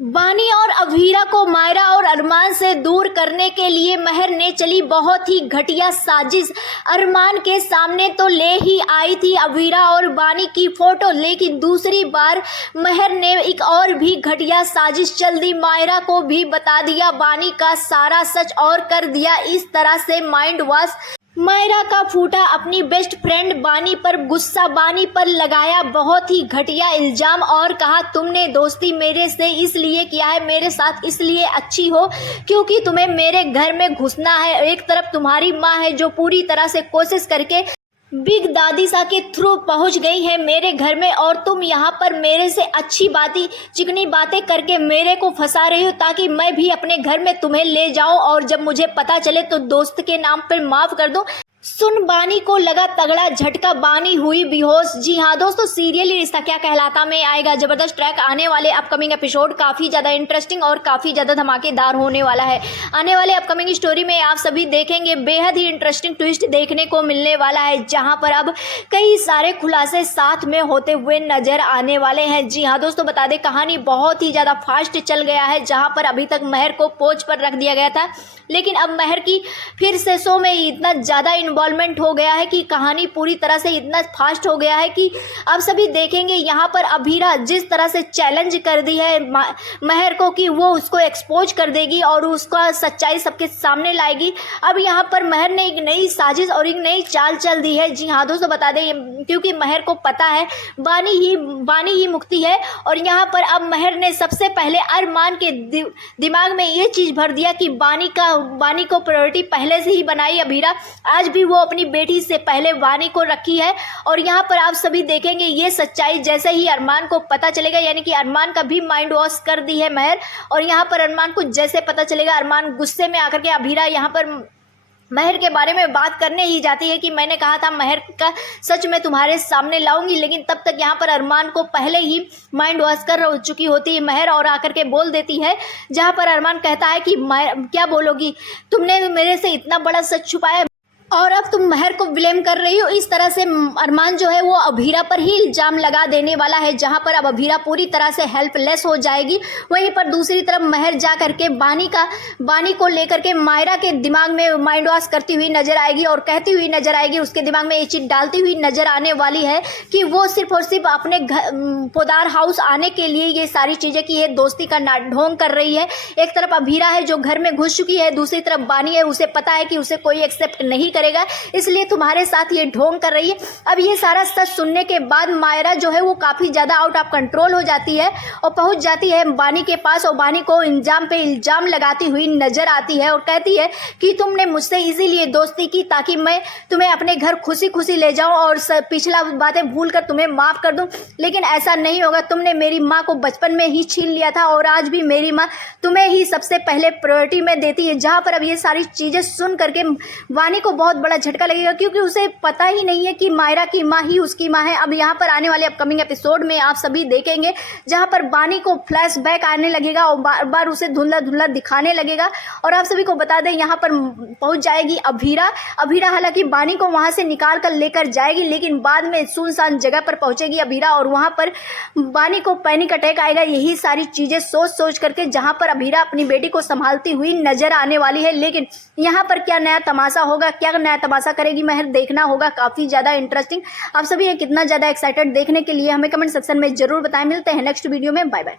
बानी और अभीरा को मायरा और अरमान से दूर करने के लिए महर ने चली बहुत ही घटिया साजिश। अरमान के सामने तो ले ही आई थी अभीरा और बानी की फोटो, लेकिन दूसरी बार महर ने एक और भी घटिया साजिश चल दी। मायरा को भी बता दिया बानी का सारा सच और कर दिया इस तरह से माइंड वॉश। मायरा का फूटा अपनी बेस्ट फ्रेंड बानी पर गुस्सा, बानी पर लगाया बहुत ही घटिया इल्जाम और कहा तुमने दोस्ती मेरे से इसलिए किया है, मेरे साथ इसलिए अच्छी हो क्योंकि तुम्हें मेरे घर में घुसना है। एक तरफ तुम्हारी माँ है जो पूरी तरह से कोशिश करके बिग दादी सा के थ्रू पहुंच गई है मेरे घर में, और तुम यहाँ पर मेरे से अच्छी बातें चिकनी बातें करके मेरे को फंसा रही हो ताकि मैं भी अपने घर में तुम्हें ले जाऊं और जब मुझे पता चले तो दोस्त के नाम पर माफ कर दो। सुन बानी को लगा तगड़ा झटका, बानी हुई बेहोश। जी हाँ दोस्तों, सीरियल रिश्ता क्या कहलाता में आएगा जबरदस्त ट्रैक आने वाले अपकमिंग एपिसोड काफ़ी ज़्यादा इंटरेस्टिंग और काफ़ी ज़्यादा धमाकेदार होने वाला है। आने वाले अपकमिंग स्टोरी में आप सभी देखेंगे बेहद ही इंटरेस्टिंग ट्विस्ट देखने को मिलने वाला है, जहाँ पर अब कई सारे खुलासे साथ में होते हुए नजर आने वाले हैं। जी हाँ दोस्तों, बता दें कहानी बहुत ही ज़्यादा फास्ट चल गया है, जहाँ पर अभी तक महर को पोज पर रख दिया गया था, लेकिन अब महर की फिर से शो में इतना ज़्यादा इन्वॉल्वमेंट हो गया है कि कहानी पूरी तरह से इतना फास्ट हो गया है कि आप सभी देखेंगे यहाँ पर अभीरा जिस तरह से चैलेंज कर दी है महर को कि वो उसको एक्सपोज कर देगी और उसका सच्चाई सबके सामने लाएगी। अब यहाँ पर महर ने एक नई साजिश और एक नई चाल चल दी है। जी हाँ दोस्तों, बता दें क्योंकि महर को पता है बानी ही मुक्ति है, और यहाँ पर अब महर ने सबसे पहले अरमान के दिमाग में ये चीज़ भर दिया कि बानी को प्रायोरिटी पहले से ही बनाई अभीरा, आज भी वो अपनी बेटी से पहले बानी को रखी है। और यहाँ पर आप सभी देखेंगे ये सच्चाई जैसे ही अरमान को पता चलेगा, यानी कि अरमान का भी माइंड वॉश कर दी है महर, और यहाँ पर अरमान को जैसे पता चलेगा अरमान गुस्से में आकर के अभीरा यहाँ पर महर के बारे में बात करने ही जाती है कि मैंने कहा था महर का सच मैं तुम्हारे सामने लाऊंगी, लेकिन तब तक यहाँ पर अरमान को पहले ही माइंड वॉश कर चुकी होती है महर और आकर के बोल देती है, जहाँ पर अरमान कहता है कि क्या बोलोगी, तुमने मेरे से इतना बड़ा सच छुपाया और अब तुम महर को ब्लेम कर रही हो। इस तरह से अरमान जो है वो अभीरा पर ही इल्जाम लगा देने वाला है, जहां पर अब अभीरा पूरी तरह से हेल्पलेस हो जाएगी। वहीं पर दूसरी तरफ महर जा करके बानी को लेकर के मायरा के दिमाग में माइंड वॉश करती हुई नजर आएगी और कहती हुई नजर आएगी, उसके दिमाग में ये चीज डालती हुई नजर आने वाली है कि वो सिर्फ और सिर्फ अपने पोदार हाउस आने के लिए ये सारी चीजें की है, दोस्ती का ढोंग कर रही है। एक तरफ अभीरा है जो घर में घुस चुकी है, दूसरी तरफ बानी है, उसे पता है कि उसे कोई एक्सेप्ट नहीं करेगा, इसलिए तुम्हारे साथ ये ढोंग कर रही है। अब ये सारा सच सुनने के बाद मायरा जो है वो काफी ज्यादा आउट ऑफ कंट्रोल हो जाती है और पहुंच जाती है बानी के पास और बानी को इल्जाम पे इल्जाम लगाती हुई नजर आती है और कहती है कि तुमने मुझसे इसीलिए दोस्ती की ताकि मैं तुम्हें अपने घर खुशी खुशी ले जाऊं और पिछला बातें भूल कर तुम्हें माफ कर दूं, लेकिन ऐसा नहीं होगा। तुमने मेरी माँ को बचपन में ही छीन लिया था और आज भी मेरी माँ तुम्हें ही सबसे पहले प्रायोरिटी में देती है। जहाँ पर अब ये सारी चीजें सुन करके बानी को बहुत बड़ा झटका लगेगा, क्योंकि उसे पता ही नहीं है कि मायरा की माँ ही उसकी माँ है। अब यहाँ पर आने वाले अपकमिंग एपिसोड में आप सभी देखेंगे जहाँ पर बानी को फ्लैशबैक आने लगेगा और बार बार उसे धुंधला धुंधला दिखाने लगेगा। और आप सभी को बता दें यहाँ पर पहुंच जाएगी अभीरा। हालांकि बानी को वहां से निकाल कर लेकर जाएगी, लेकिन बाद में सुनसान जगह पर पहुंचेगी अभीरा और वहां पर बानी को पैनिक अटैक आएगा। यही सारी चीजें सोच करके जहां पर अभीरा अपनी बेटी को संभालती हुई नजर आने वाली है। लेकिन यहाँ पर क्या नया तमाशा होगा, क्या नया तमाशा करेगी महर, देखना होगा। काफी ज्यादा इंटरेस्टिंग। आप सभी कितना ज्यादा एक्साइटेड देखने के लिए हमें कमेंट सेक्शन में जरूर बताएं। मिलते हैं नेक्स्ट वीडियो में। Bye bye.